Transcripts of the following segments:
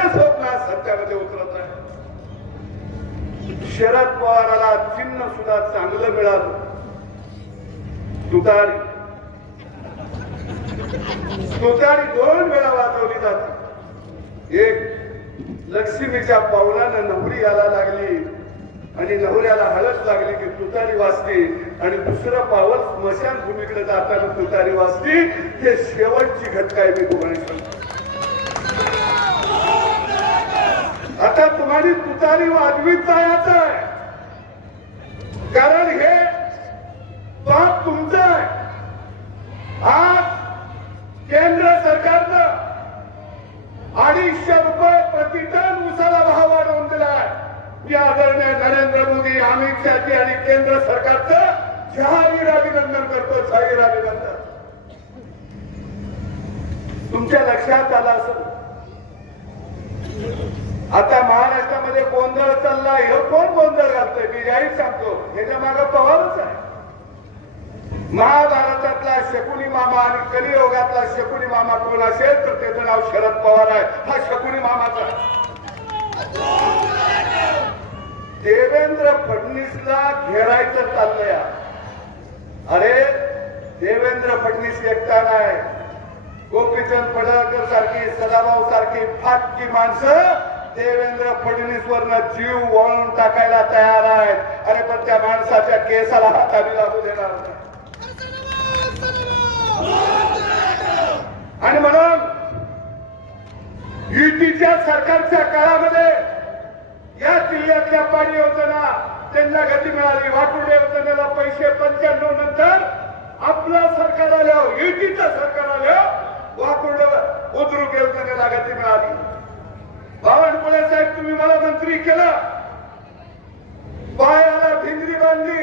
ते स्वप्न सत्यामध्ये उतरत आहे शरद पवाराला चिन्ह सुद्धा चांगलं मिळालं. तुतारी. तुतारी दोन वेळा वाजवली जाते. एक लक्ष्मीच्या पावलानं नवरी याला लागली आणि नवऱ्याला हळद लागली की तुतारी वाजते आणि दुसरं पावल स्मशान भूमीकडे जाताना तुतारी वाजते. हे शेवटची घटका आहे मी तुम्हाला सांगतो आता तुम्हाला वाजवीत जायचं आहे. कारण हे पाप तुमचं आहे. आज केंद्र सरकारनं अडीचशे रुपये प्रति टन उसाला भाव वाढवून दिलाय. मी आदरणीय नरेंद्र मोदी अमित शहाजी आणि केंद्र सरकारचं जाहीर अभिनंदन करतो. जाहीर अभिनंदन. तुमच्या लक्षात आलं असं आता महाराष्ट्रामध्ये गोंधळ चालला हे कोण गोंधळ घालतोय? मी जाहीर सांगतो ह्याच्या मागे पवारच आहे. महाभारतातला शकुनी मामा आणि कलियोगातला शकुनी मामा कोण असेल तर त्याचं नाव शरद पवार आहे. हा शकुनी मामाचा देवेंद्र फडणवीसला घेरायचं चाललंय. अरे देवेंद्र फडणवीस एकटा नाही. गोपीचंद पडळकर सारखी सदाभाऊ सारखी फाटकी माणसं देवेंद्र फडणवीसवरनं जीव वळून टाकायला तयार आहेत. अरे पण त्या माणसाच्या केसाला हाताने लागू देणार नाही. आणि म्हणून युतीच्या सरकारच्या काळामध्ये या जिल्ह्यातल्या पाणी योजना त्यांना गती मिळाली. वाटुडे योजनेला पैसे पंच्याण्णव नंतर आपलं सरकार आलं युतीचं सरकार आलं वाकुड उद्रुक योजनेला गती मिळाली. बावनकुळे साहेब तुम्ही मला मंत्री केलं. पायाला भिंगरी बांधली.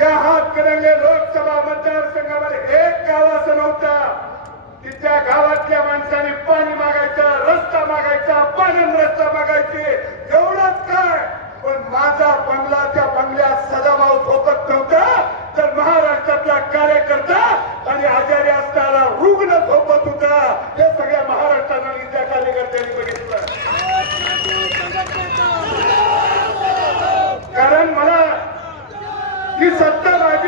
या हात करंगे लोकसभा मतदारसंघामध्ये एक गाव असं नव्हतं. तिच्या गावातल्या माणसाने पाणी मागायचं रस्ता मागायचा पाणी रस्ता मागायचे. एवढंच काय? पण माझा बंगला त्या बंगल्यात सदाभाऊ झोपत नव्हता. तर महाराष्ट्रातला कार्यकर्ता आणि आजारी असणारा रुग्ण झोपत होता. हे सगळ्या महाराष्ट्रानं त्या कार्यकर्त्यांनी बघितलं कारण मला ही सत्ता माझी